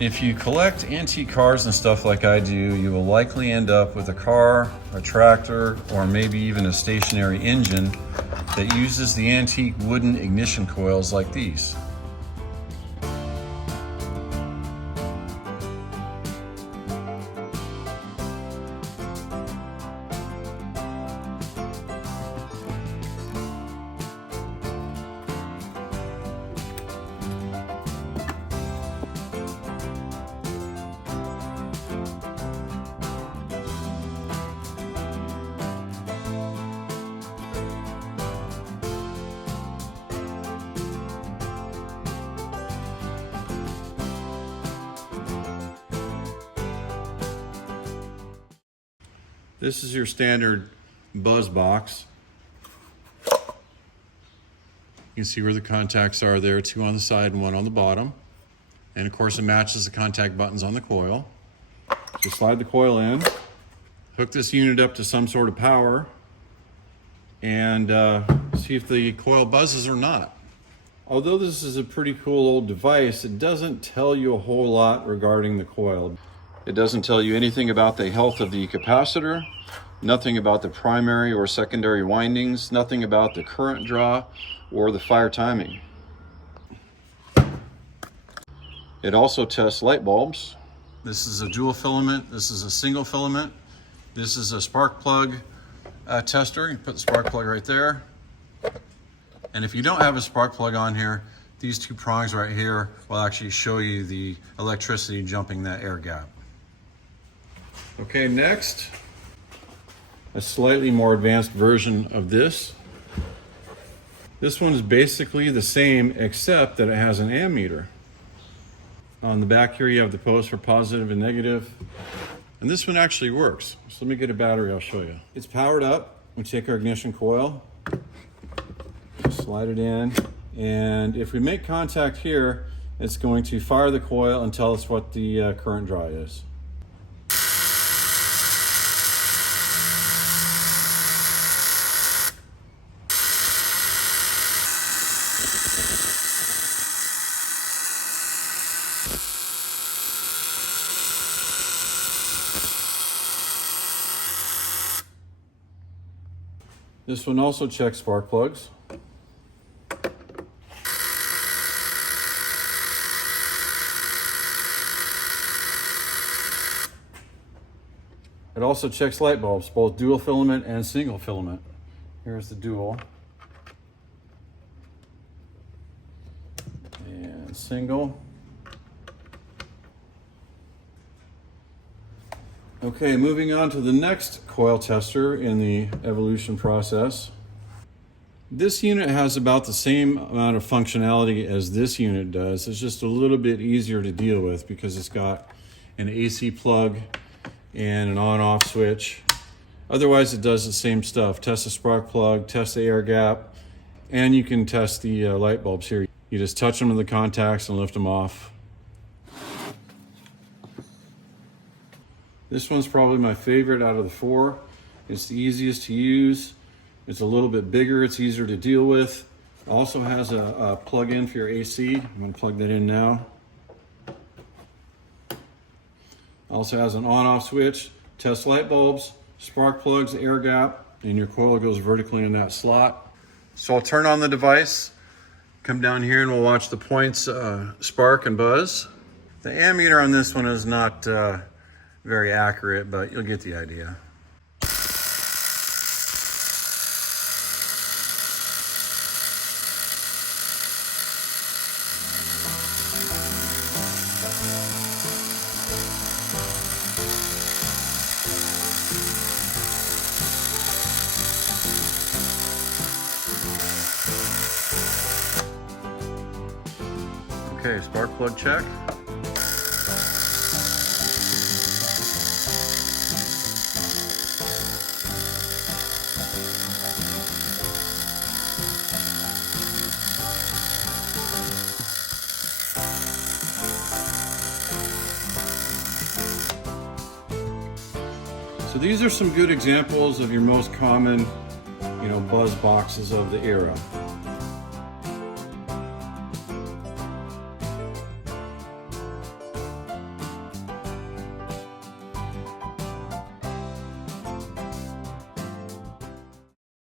If you collect antique cars and stuff like I do, you will likely end up with a car, a tractor, or maybe even a stationary engine that uses the antique wooden ignition coils like these. This is your standard buzz box. You can see where the contacts are there, 2 on the side and 1 on the bottom. And of course it matches the contact buttons on the coil. So slide the coil in, hook this unit up to some sort of power, and see if the coil buzzes or not. Although this is a pretty cool old device, it doesn't tell you a whole lot regarding the coil. It doesn't tell you anything about the health of the capacitor, nothing about the primary or secondary windings, nothing about the current draw or the fire timing. It also tests light bulbs. This is a dual filament, this is a single filament, this is a spark plug tester. You put the spark plug right there. And if you don't have a spark plug on here, these 2 prongs right here will actually show you the electricity jumping that air gap. Okay, next, a slightly more advanced version of this. This one is basically the same except that it has an ammeter. On the back here you have the post for positive and negative. And this one actually works. So let me get a battery, I'll show you. It's powered up. We take our ignition coil, slide it in, and if we make contact here, it's going to fire the coil and tell us what the current draw is. This one also checks spark plugs. It also checks light bulbs, both dual filament and single filament. Here's the dual. And single. Okay, moving on to the next coil tester in the evolution process. This unit has about the same amount of functionality as this unit does. It's just a little bit easier to deal with because it's got an AC plug and an on-off switch. Otherwise it does the same stuff. Test the spark plug, test the air gap, and you can test the light bulbs here. You just touch them in the contacts and lift them off. This one's probably my favorite out of the 4. It's the easiest to use. It's a little bit bigger, it's easier to deal with. Also has a plug-in for your AC. I'm going to plug that in now. Also has an on-off switch, test light bulbs, spark plugs, air gap, and your coil goes vertically in that slot. So I'll turn on the device, come down here and we'll watch the points spark and buzz. The ammeter on this one is not very accurate, but you'll get the idea. Okay, spark plug check. So these are some good examples of your most common, buzz boxes of the era.